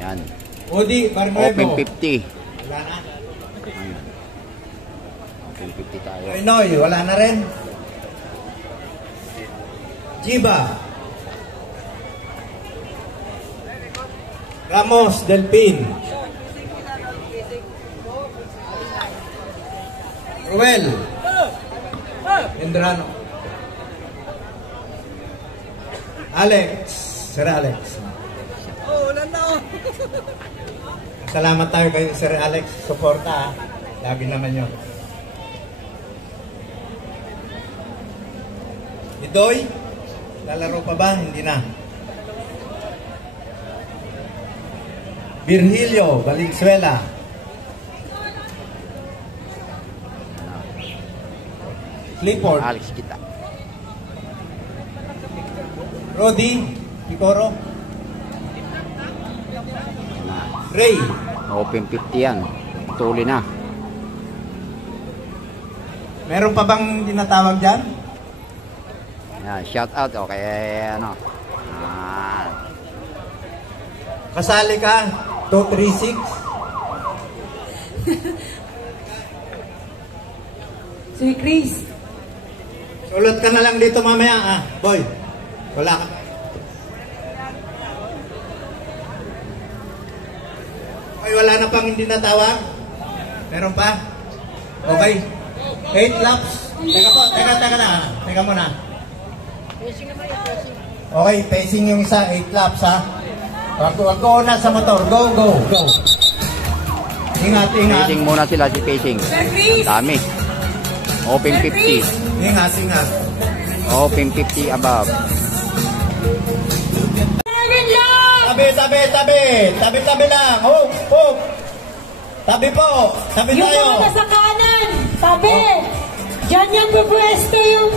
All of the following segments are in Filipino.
Yan. Odi, Barnuevo. Open 50. Wala na. Ayan. Open 50 tayo. Noy, wala na rin. Jiba. Ramos, Delpin. Ruel. Indrano. Alex. Sir Alex. Oh, wala na. Salamat tayo kay Sir Alex. Suporta. Lagi naman yun. Idoy. Lalaro pa ba? Hindi na. Virgilio Valenzuela. Clifford. Alex kita. Rodi Picoro. Ray. Open 50 yan. Tuli na. Meron pa bang tinatawag dyan? Yan, shout out okay, ano. Kasali ka? 236. Si Chris. Sulot ka na lang dito mamaya, boy. Wala ka. Ay, wala na pang hindi natawag? Meron pa? Okay. 8 laps. Teka po, teka na. Teka muna. Okay, pacing yung isa, 8 laps ha. Wag ko na sa motor. Go. Ingat. Pacing muna sila si pacing. Dami. Open 50. Ingat. Open 50 above. Tabi lang. Hook. Tabi po. Tabi Yung tayo. mga nasa kanan. Tabi. Diyan yung pupwesto yung...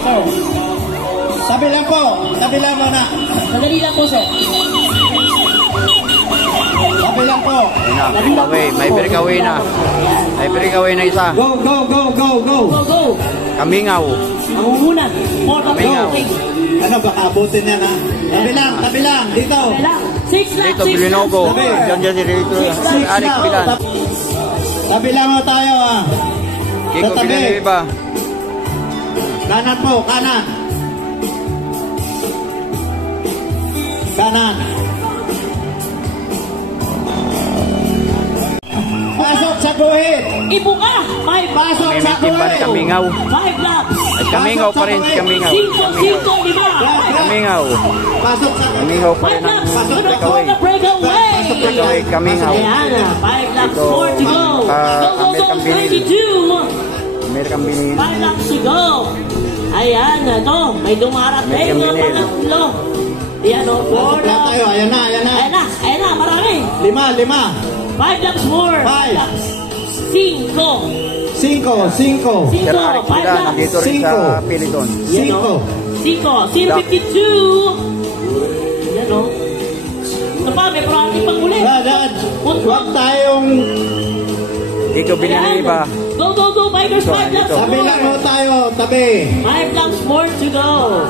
So, tabi lang po. Tabi lang muna. Madali lang po, sir. Tabi lang po. Breakaway. May breakaway na. May breakaway na isa. Go. Go. Kamingaw. Mahuhunan. Kamingaw. Ano, baka abutin yan ha. Tabi lang. Dito. 6 laps. Dito Bilinogo. Diyan si Rito. Alex Bilan. Tabi lang ho tayo ha. Kiko Bilan ba? Kanan po, kanan. Pasok sa guhit. Ibuka. Pasok sa Timba ni guhit. Kamingaw. 5 laps. Ay, Kamingaw pa rin si Kamingaw. 5, 5, 5. Kamingaw. Pasok sa Kamingaw pa rin ang breakaway. Breakaway Kamingaw. Ayan, 5 laps Ito, more to go. American Binil. 32. American Binil. 5 laps to go. Ayan, ito. May dumarating ng pangatlo. Ayan, o. Pasok lang tayo. Ayan na. Marami. 5. 5 laps more. 5. 5. 5. Sir Alex Bilan, nandito rin sa Peliton. 5. 52. Ayan, o. Ito pa, may parating pang uli. Huwag tayong... Kiko Bilan ba? Go, bikers. 5 laps Tabi lang ho more. tayo. Tabi. 5 laps more to go.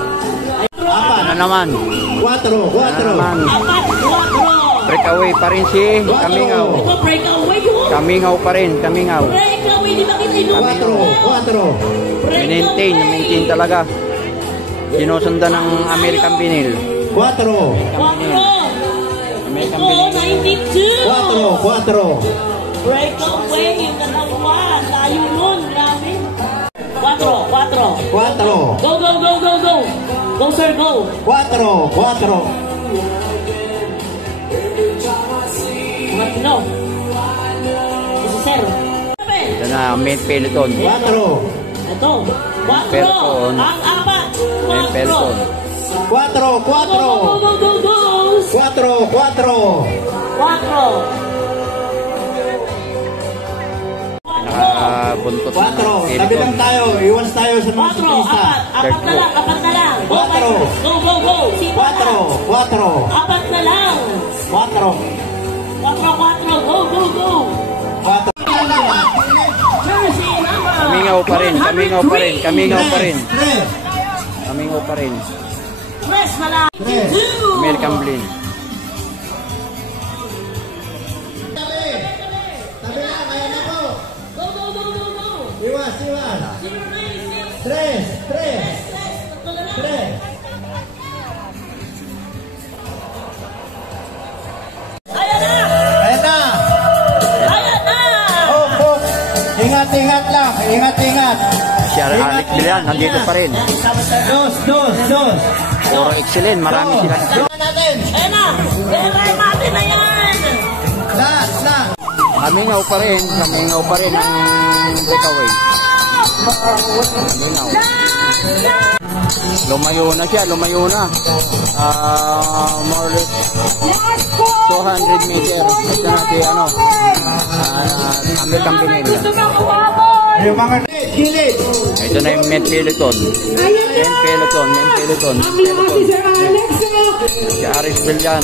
Ano naman? 4. Naman? 4. Breakaway pa rin si Kamingaw. Ito, breakaway yun. Kamingaw pa rin, Kamingaw. Breakaway, di ba kita 4. Maintain talaga. Sinusundan ng American Binil. 4. 4. American Ito, Binil. 92. Breakaway, yung dalawa. Layo nun, grabe. 4. 4. Go. Go, sir, go. 4. Matino. Ito, sir. Ito na, main peloton. 4. Ito. 4. Pelton. Ang 4. Main peloton. 4. Go. 4. Nakabuntot. 4. Tabi lang tayo. Iwas tayo sa mga 4. siklista. Apat na lang. Go. 4. 4 na lang. 4. 4. Go. 4. Jersey number. Kamingaw pa rin. 103. Kamingaw pa rin. Press na lang. 2. American Blin. Tres. Ayan na! Ayan na. Ayan na! Oh. Ingat lang. Ingat. Si Alex Bilan, nandito pa rin. Dos. Puro excellent, marami sila. Natin. Ayan na! Ayan natin na yan! Last. Kamingaw pa rin ang breakaway. Kamingaw. Lumayo na. More or less 200 meter. Basta natin, American Pinil. Yung mga gilid. Ito na yung main peloton. Main peloton. Si Alex Bilan.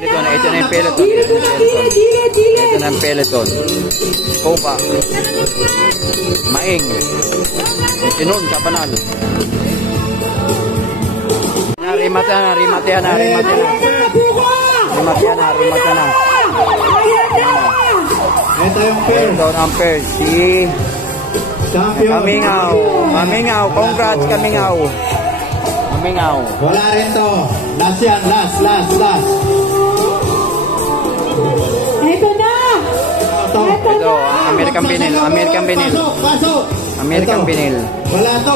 Ito na yung peloton. Ito na yung peloton. Kopa. Maing. Inon sa Banal. Rimata na. Ito yung pair. Peloton ang pair. Si Kamingaw. Congrats, Kamingaw. Wala rin to. Last yan. Last. Ito na! Ito, American Pinil. Pasok. American Pinil. Wala to.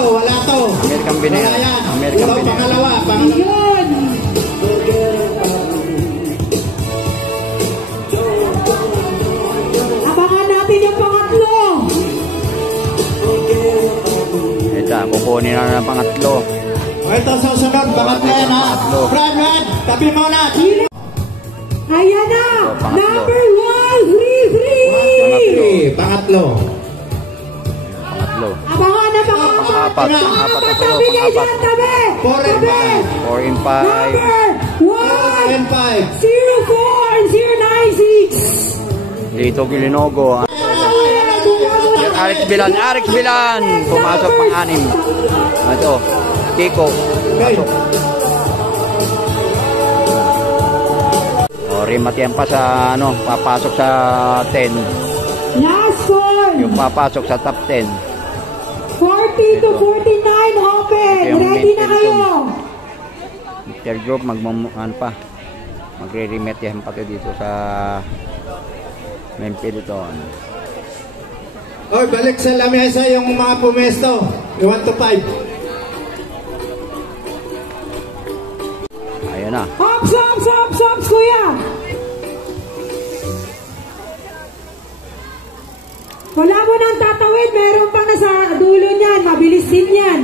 American Pinil. Wala yan. American Ito, Pinil. pangalawa. Yun! Abangan natin yung pangatlo! Ito, kukunin na ng pangatlo. Ito susunod. Pangatlo yan ha. Pangatlo. Brad, tabi mo na. Ayan na! Pangatlo. Number 133! Pangatlo. Abangan na pangatlo! Pang-apat na kayo. Bigay dyan, tabi! 4 and 4 and 5. Number 1! and 5. 04 and 096! Dito Gilinogo. Alex Bilan. Pumasok pang-anim. Ito. Kiko. Pasok. Rimatian pa sa papasok sa 10. Last call! Yung papasok sa top 10. 40 to 49 open! Ito yung Ready main na kayo! Third group magre-remetian pa to dito sa main peloton. Oy, balik sa lamesa yung mga pumesto. 1 to 5. Ayun na. Hops, kuya! Wala mo nang tatawid, meron pang nasa dulo niyan, mabilis din yan.